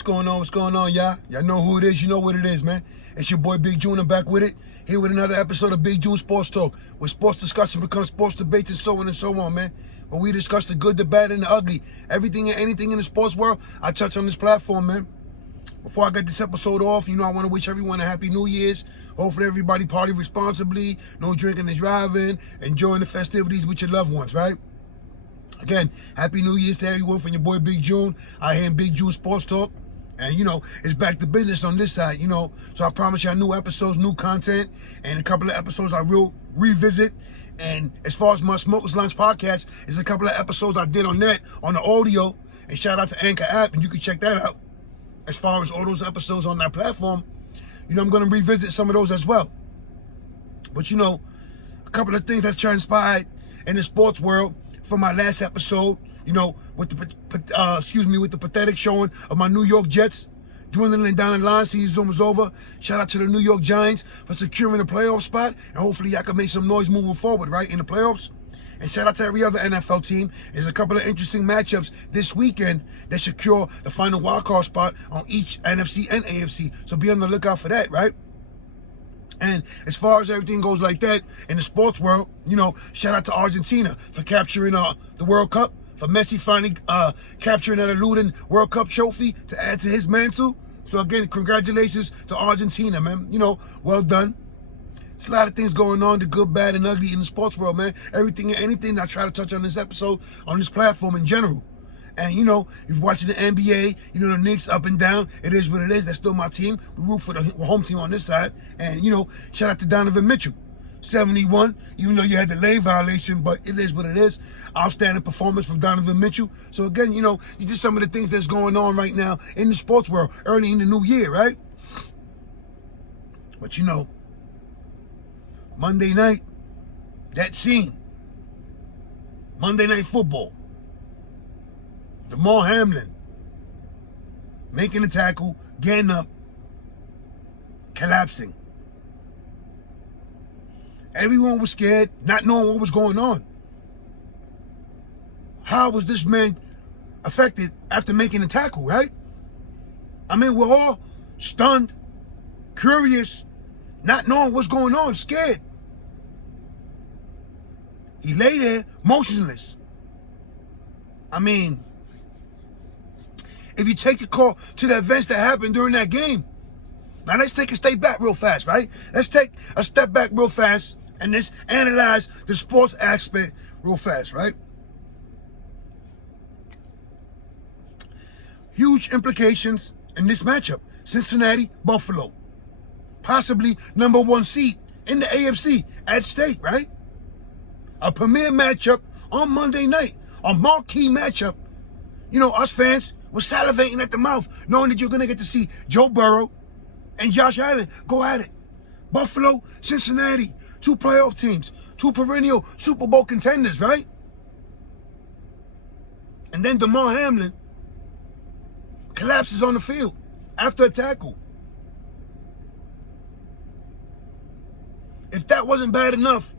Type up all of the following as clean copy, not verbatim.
What's going on? What's going on, y'all? Y'all know who it is. You know what it is, man. It's your boy Big June. I'm back with it. Here with another episode of Big June Sports Talk, where sports discussion becomes sports debates and so on and so on, man. When we discuss the good, the bad, and the ugly, everything and anything in the sports world, I touch on this platform, man. Before I get this episode off, I want to wish everyone a happy New Year's. Hopefully everybody party responsibly, no drinking and driving, enjoying the festivities with your loved ones, right? Again, happy New Year's to everyone from your boy Big June. I am Big June Sports Talk. And, it's back to business on this side, So I promise y'all new episodes, new content, and a couple of episodes I will revisit. And as far as my Smokers Lunch podcast, there's a couple of episodes I did on that, on the audio. And shout out to Anchor app, and you can check that out. As far as all those episodes on that platform, I'm going to revisit some of those as well. But, a couple of things that transpired in the sports world from my last episode, with the pathetic showing of my New York Jets dwindling down the line. Season was over. Shout out to the New York Giants for securing a playoff spot, and hopefully y'all can make some noise moving forward, right, in the playoffs. And shout out to every other NFL team. There's a couple of interesting matchups this weekend that secure the final wildcard spot on each NFC and AFC. So be on the lookout for that, right? And as far as everything goes like that in the sports world, shout out to Argentina for capturing the World Cup, for Messi finally capturing that eluding World Cup trophy to add to his mantle. So again, congratulations to Argentina, man. Well done. There's a lot of things going on, the good, bad, and ugly in the sports world, man. Everything and anything that I try to touch on this episode, on this platform in general. And, if you're watching the NBA, the Knicks up and down, it is what it is. That's still my team. We root for the home team on this side. And, shout out to Donovan Mitchell. 71, even though you had the lane violation, but it is what it is. Outstanding performance from Donovan Mitchell. So, again, these are some of the things that's going on right now in the sports world early in the new year, right? But, Monday night, that scene. Monday Night Football. DAMAR HAMLIN making a tackle, getting up, collapsing. Everyone was scared, not knowing what was going on. How was this man affected after making a tackle, right? We're all stunned, curious, not knowing what's going on, scared. He lay there motionless. If you take a call to the events that happened during that game, now let's take a step back real fast, right? Let's take a step back real fast and let's analyze the sports aspect real fast, right? Huge implications in this matchup. Cincinnati, Buffalo. Possibly number one seed in the AFC at stake, right? A premier matchup on Monday night. A marquee matchup. Us fans were salivating at the mouth, knowing that you're going to get to see Joe Burrow and Josh Allen go at it. Buffalo, Cincinnati, two playoff teams, two perennial Super Bowl contenders, right? And then DAMAR HAMLIN collapses on the field after a tackle. If that wasn't bad enough,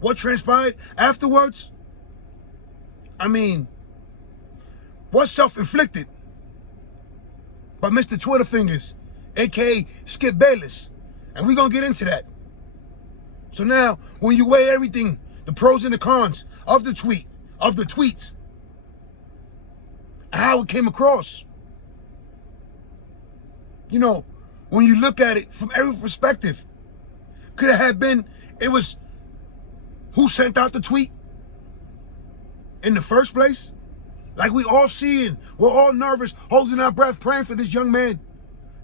what transpired afterwards? What's self-inflicted by Mr. Twitter Fingers, a.k.a. Skip Bayless. And we're going to get into that. So now, when you weigh everything, the pros and the cons of the tweets, how it came across, when you look at it from every perspective, could it have been, it was who sent out the tweet in the first place? Like we all seeing, we're all nervous, holding our breath, praying for this young man,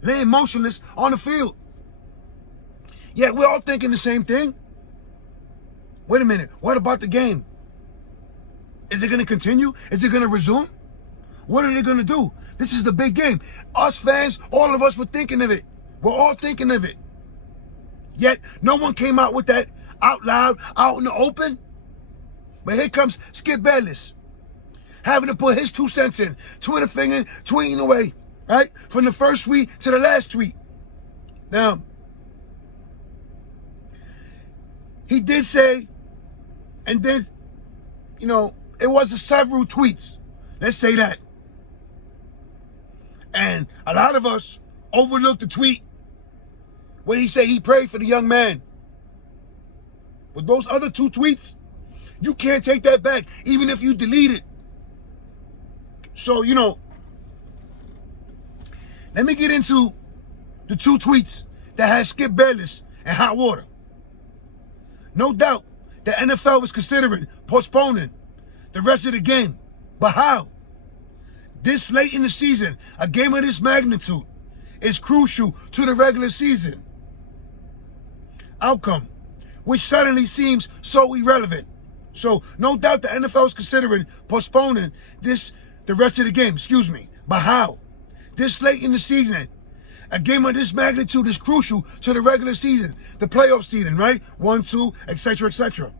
laying motionless on the field. Yet we're all thinking the same thing. Wait a minute, what about the game? Is it going to continue? Is it going to resume? What are they going to do? This is the big game. Us fans, all of us were thinking of it. We're all thinking of it. Yet no one came out with that out loud, out in the open. But here comes Skip Bayless, having to put his 2 cents in, Twitter finger, tweeting away, right? From the first tweet to the last tweet. Now, he did say, and then, it was several tweets. Let's say that. And a lot of us overlooked the tweet when he said he prayed for the young man. But those other 2 tweets, you can't take that back, even if you delete it. So, you know, let me get into the 2 tweets that had Skip Bayless in hot water. No doubt, the NFL is considering postponing the rest of the game. But how? This late in the season, a game of this magnitude is crucial to the regular season outcome, which suddenly seems so irrelevant. So, no doubt the NFL is considering postponing the rest of the game, But how? This late in the season, a game of this magnitude is crucial to the regular season, the playoff season, right? 1, 2, etc., etc.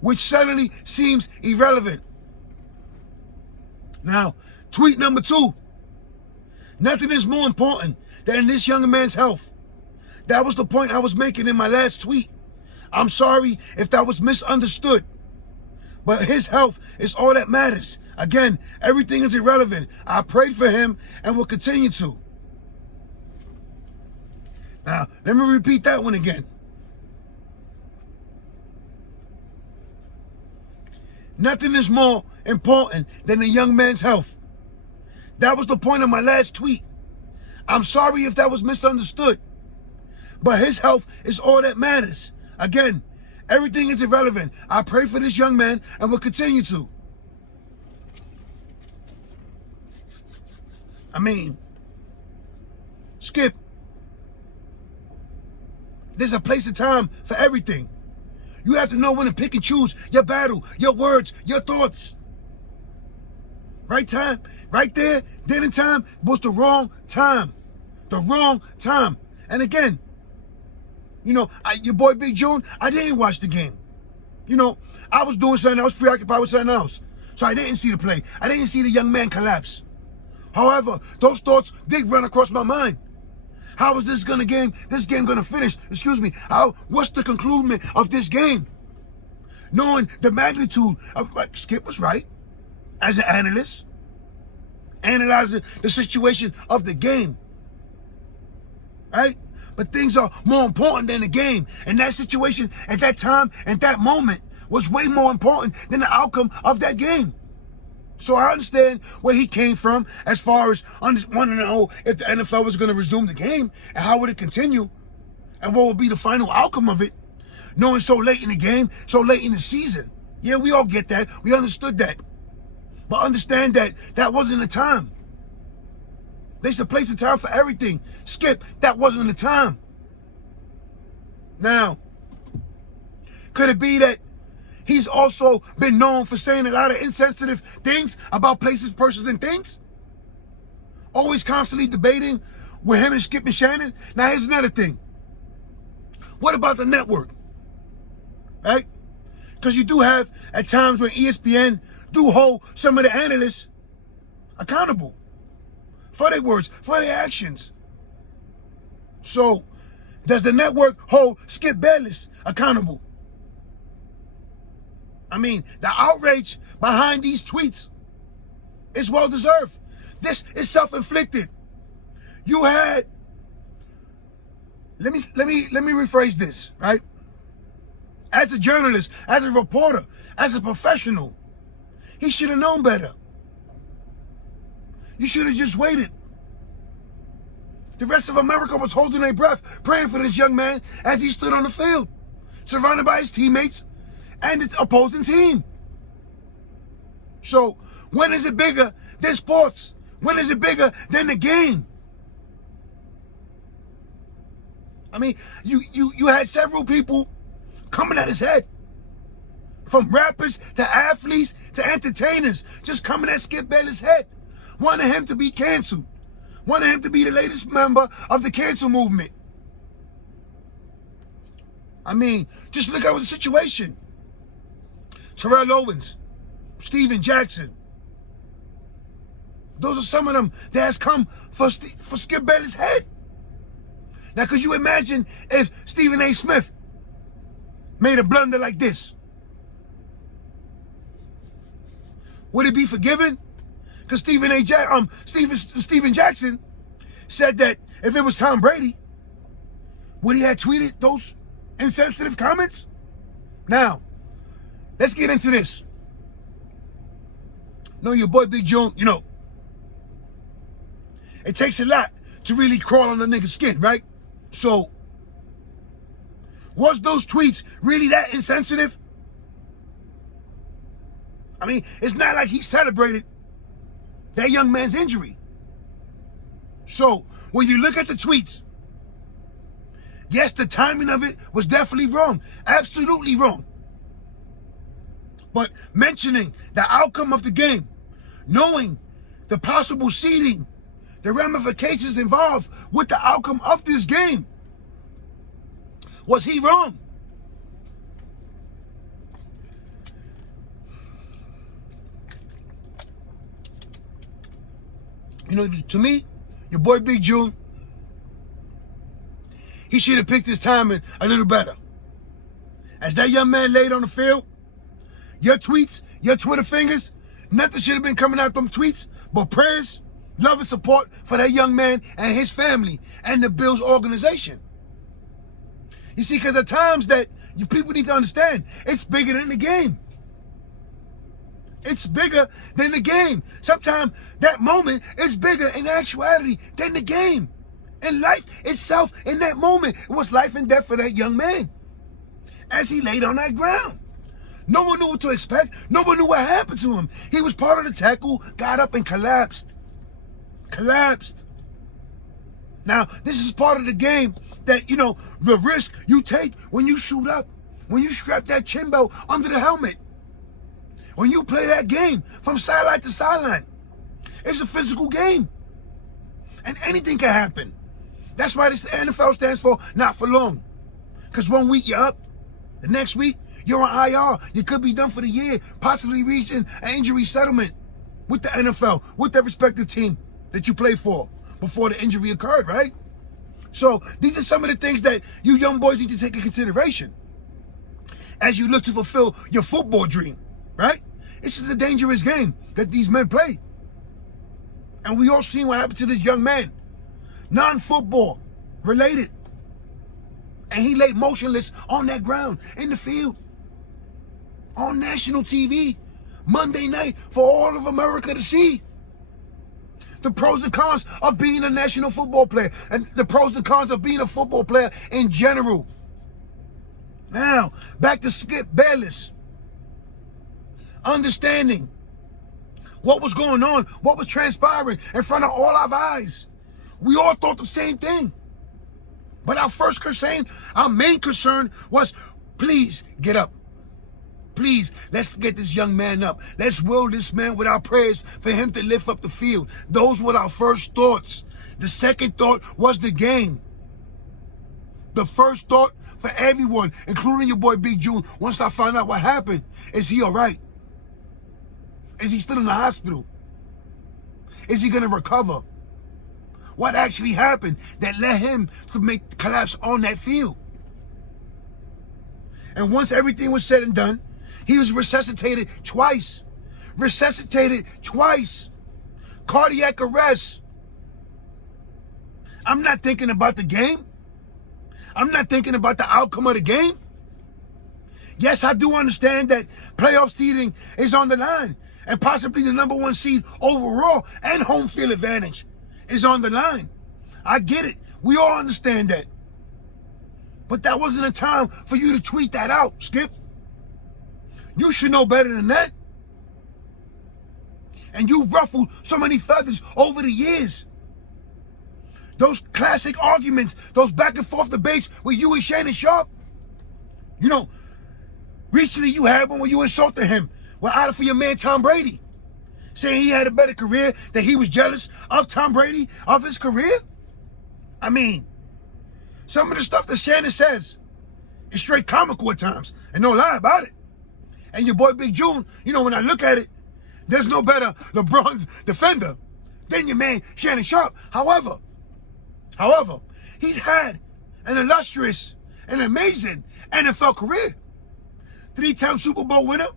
Which suddenly seems irrelevant. Now, tweet number 2. Nothing is more important than this young man's health. That was the point I was making in my last tweet. I'm sorry if that was misunderstood. But his health is all that matters. Again, everything is irrelevant. I prayed for him and will continue to. Now, let me repeat that one again. Nothing is more important than the young man's health. That was the point of my last tweet. I'm sorry if that was misunderstood. But his health is all that matters. Again, everything is irrelevant. I pray for this young man and will continue to. I mean, Skip, there's a place and time for everything. You have to know when to pick and choose your battle, your words, your thoughts. Right time, right there, then in time was the wrong time. The wrong time. And again, you know, your boy Big June, I didn't watch the game. You know, I was doing something, I was preoccupied with something else. So I didn't see the play. I didn't see the young man collapse. However, those thoughts did run across my mind. How is this game gonna finish? What's the conclusion of this game? Knowing the magnitude of, like, Skip was right, as an analyst, analyzing the situation of the game, right? But things are more important than the game. And that situation at that time, at that moment, was way more important than the outcome of that game. So I understand where he came from as far as wanting to know if the NFL was going to resume the game and how would it continue and what would be the final outcome of it, knowing so late in the game, so late in the season. Yeah, we all get that. We understood that. But understand that that wasn't the time. There's a place and time for everything. Skip, that wasn't the time. Now, could it be that he's also been known for saying a lot of insensitive things about places, persons, and things? Always constantly debating with him and Skip and Shannon? Now, here's another thing. What about the network? Right? Because you do have, at times, when ESPN do hold some of the analysts accountable for their words, for their actions. So, does the network hold Skip Bayless accountable? I mean, the outrage behind these tweets is well deserved. This is self-inflicted. You had, let me rephrase this, right? As a journalist, as a reporter, as a professional, he should have known better. You should have just waited. The rest of America was holding their breath, praying for this young man as he stood on the field, surrounded by his teammates and the opposing team. So, when is it bigger than sports? When is it bigger than the game? I mean, you had several people coming at his head. From rappers to athletes to entertainers, just coming at Skip Bayless' head. Wanting him to be canceled. Wanting him to be the latest member of the cancel movement. I mean, just look at the situation. TERRELL Owens, Steven Jackson. Those are some of them that has come for Skip Bayless' head. Now, could you imagine if Stephen A. Smith made a blunder like this? Would it be forgiven? Because Steven Jackson said that if it was Tom Brady, would he have tweeted those insensitive comments? Now, let's get into this. No, your boy Big June, you know, it takes a lot to really crawl on a nigga's skin, right? So, was those tweets really that insensitive? I mean, it's not like he celebrated that young man's injury. So, when you look at the tweets, yes, the timing of it was definitely wrong. Absolutely wrong. But mentioning the outcome of the game, knowing the possible seeding, the ramifications involved with the outcome of this game, was he wrong? You know, to me, your boy Big June, he should have picked his timing a little better. As that young man laid on the field, your tweets, your Twitter fingers, nothing should have been coming out them tweets but prayers, love and support for that young man and his family and the Bills organization. You see, because at times that you people need to understand, it's bigger than the game. It's bigger than the game. Sometimes that moment is bigger in actuality than the game. And life itself in that moment was life and death for that young man as he laid on that ground. No one knew what to expect. No one knew what happened to him. He was part of the tackle, got up and collapsed. Collapsed. Now, this is part of the game that, you know, the risk you take when you shoot up, when you strap that chin belt under the helmet, when you play that game from sideline to sideline. It's a physical game. And anything can happen. That's why this NFL stands for not for long. Because 1 week you're up, the next week you're on IR. You could be done for the year, possibly reaching an injury settlement with the NFL, with their respective team that you play for before the injury occurred, right? So these are some of the things that you young boys need to take into consideration as you look to fulfill your football dream, right? This is a dangerous game that these men play. And we all seen what happened to this young man. Non-football related. And he lay motionless on that ground in the field. On national TV. Monday night for all of America to see. The pros and cons of being a national football player. And the pros and cons of being a football player in general. Now, back to Skip Bayless. Understanding what was going on, what was transpiring in front of all our eyes. We all thought the same thing. But our first concern, our main concern was, please get up. Please, let's get this young man up. Let's will this man with our prayers for him to lift up the field. Those were our first thoughts. The second thought was the game. The first thought for everyone, including your boy Big June, once I found out what happened, is he all right? Is he still in the hospital? Is he going to recover? What actually happened that led him to make the collapse on that field? And once everything was said and done, he was resuscitated twice. Resuscitated twice. Cardiac arrest. I'm not thinking about the game. I'm not thinking about the outcome of the game. Yes, I do understand that playoff seeding is on the line. And possibly the #1 seed overall and home field advantage is on the line. I get it. We all understand that. But that wasn't a time for you to tweet that out, Skip. You should know better than that. And you ruffled so many feathers over the years. Those classic arguments, those back and forth debates with you and Shannon Sharp. You know, recently you had one where you insulted him. Well, out for your man Tom Brady, saying he had a better career, that he was jealous of Tom Brady, of his career. I mean, some of the stuff that Shannon says is straight comical at times, and no lie about it. And your boy Big June, you know, when I look at it, there's no better LeBron defender than your man Shannon Sharp. However, he had an illustrious and amazing NFL career. 3-time Super Bowl winner.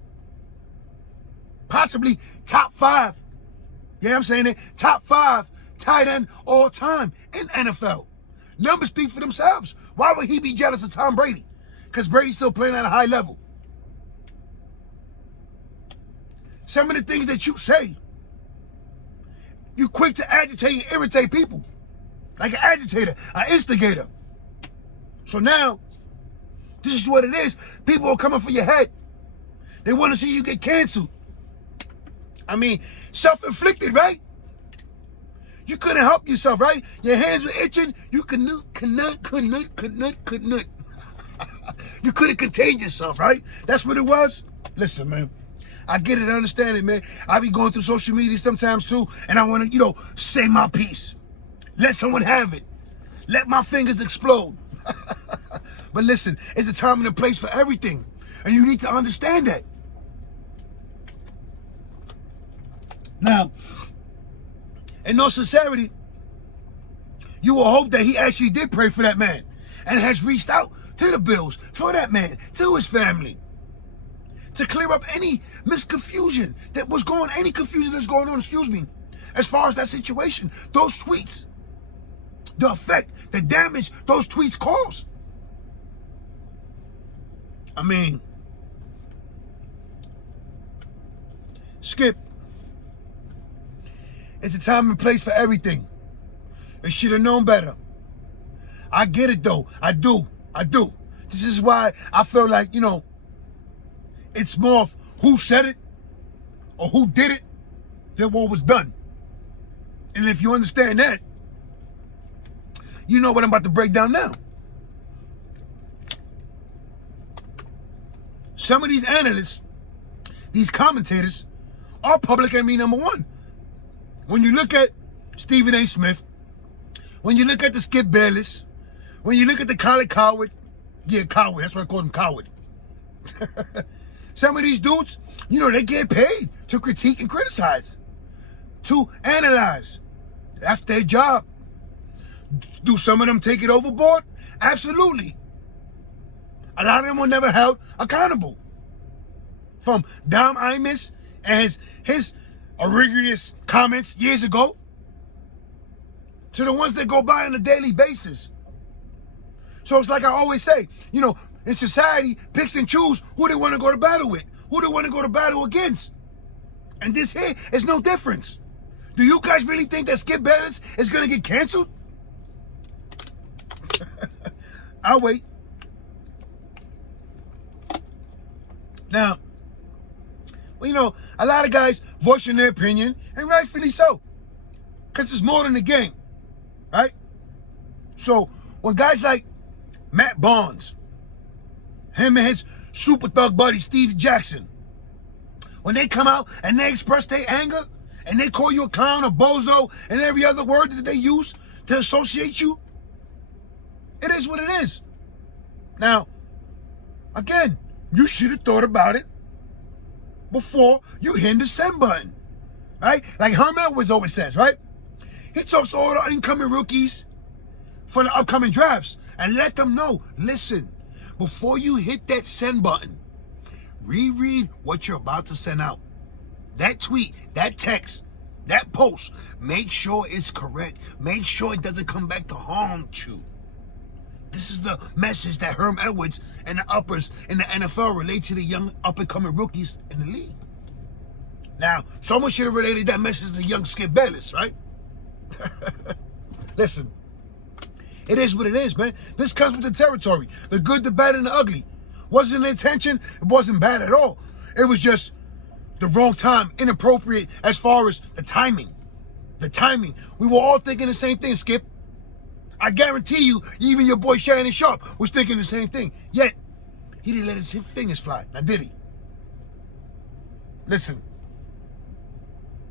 Possibly top 5 Yeah, I'm saying it. Top 5 tight end all time in NFL. Numbers speak for themselves. Why would he be jealous of Tom Brady? Because Brady's still playing at a high level. Some of the things that you say, you quick to agitate and irritate people. Like an agitator, an instigator. So now, this is what it is. People are coming for your head. They want to see you get canceled. I mean, self-inflicted, right? You couldn't help yourself, right? Your hands were itching. You could not. You couldn't contain yourself, right? That's what it was. Listen, man. I get it, I understand it, man. I be going through social media sometimes too, and I want to, say my piece. Let someone have it. Let my fingers explode. But listen, it's a time and a place for everything, and you need to understand that. Now, in all sincerity, you will hope that he actually did pray for that man and has reached out to the Bills, for that man, to his family, to clear up any misconfusion any confusion that's going on, as far as that situation, those tweets, the effect, the damage those tweets cause. I mean, Skip, it's a time and place for everything. They should have known better. I get it though. I do. This is why I feel like, it's more of who said it or who did it than what was done. And if you understand that, you know what I'm about to break down now. Some of these analysts, these commentators, are public enemy number one. When you look at Stephen A. Smith, when you look at the Skip Bayless, when you look at the Coward, Coward, that's what I call him, Coward. Some of these dudes, they get paid to critique and criticize, to analyze. That's their job. Do some of them take it overboard? Absolutely. A lot of them were never held accountable. From Dom Imus and his egregious comments years ago, to the ones that go by on a daily basis. So it's like I always say, in society, picks and choose who they want to go to battle with, who they want to go to battle against. And this here is no difference. Do you guys really think that Skip Bayless is going to get canceled? I'll wait. Now, a lot of guys voicing their opinion, and rightfully so, because it's more than a game, right? So when guys like Matt Barnes, him and his super thug buddy Steve Jackson, when they come out and they express their anger and they call you a clown, a bozo, and every other word that they use to associate you, it is what it is. Now, again, you should have thought about it before you hit the send button, right? Like Herm Edwards always says, right? He talks to all the incoming rookies for the upcoming drafts and let them know, listen, before you hit that send button, reread what you're about to send out. That tweet, that text, that post, make sure it's correct. Make sure it doesn't come back to haunt you. This is the message that Herm Edwards and the uppers in the NFL relate to the young up-and-coming rookies in the league. Now, someone should have related that message to young Skip Bayless, right? Listen, it is what it is, man. This comes with the territory. The good, the bad, and the ugly. Wasn't an intention. It wasn't bad at all. It was just the wrong time, inappropriate as far as the timing. The timing. We were all thinking the same thing, Skip. I guarantee you, even your boy Shannon Sharp was thinking the same thing. Yet, he didn't let his fingers fly. Now, did he? Listen.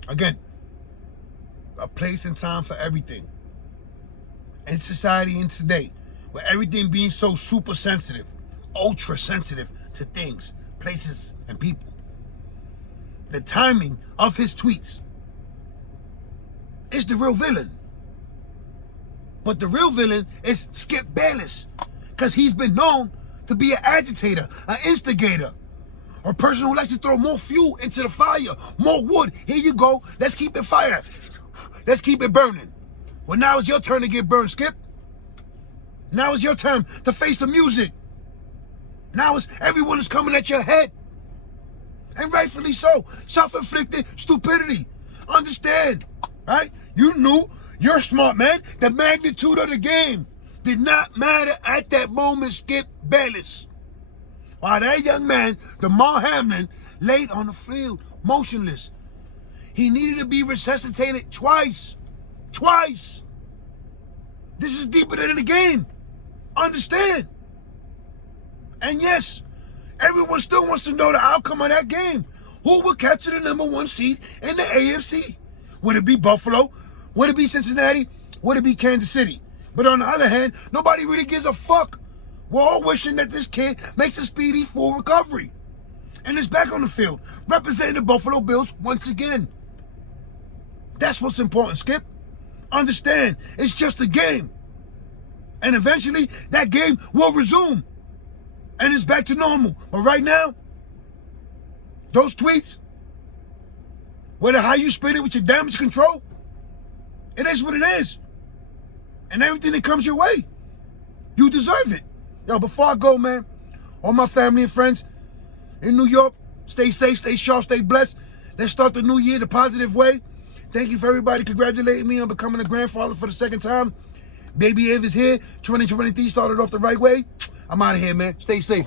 Again, a place and time for everything. In society in today, where everything being so super sensitive, ultra sensitive to things, places, and people. The timing of his tweets is the real villain. But the real villain is Skip Bayless, because he's been known to be an agitator, an instigator, or a person who likes to throw more fuel into the fire, more wood. Here you go. Let's keep it fire. Let's keep it burning. Well, now it's your turn to get burned, Skip. Now it's your time to face the music. Now it's everyone is coming at your head. And rightfully so. Self-inflicted stupidity. Understand, right? You knew, you're a smart man, the magnitude of the game did not matter at that moment, Skip Bayless. While that young man, DAMAR HAMLIN, laid on the field, motionless. He needed to be resuscitated twice. Twice. This is deeper than the game. Understand? And yes, everyone still wants to know the outcome of that game. Who will capture the #1 seed in the AFC? Would it be Buffalo? Would it be Cincinnati? Would it be Kansas City? But on the other hand, nobody really gives a fuck. We're all wishing that this kid makes a speedy full recovery and is back on the field, representing the Buffalo Bills once again. That's what's important, Skip. Understand, it's just a game. And eventually, that game will resume. And it's back to normal. But right now, those tweets, whether how you spit it with your damage control, it is what it is. And everything that comes your way, you deserve it. Yo, before I go, man, all my family and friends in New York, stay safe, stay sharp, stay blessed. Let's start the new year the positive way. Thank you for everybody congratulating me on becoming a grandfather for the second time. Baby Eve is here. 2023 started off the right way. I'm out of here, man. Stay safe.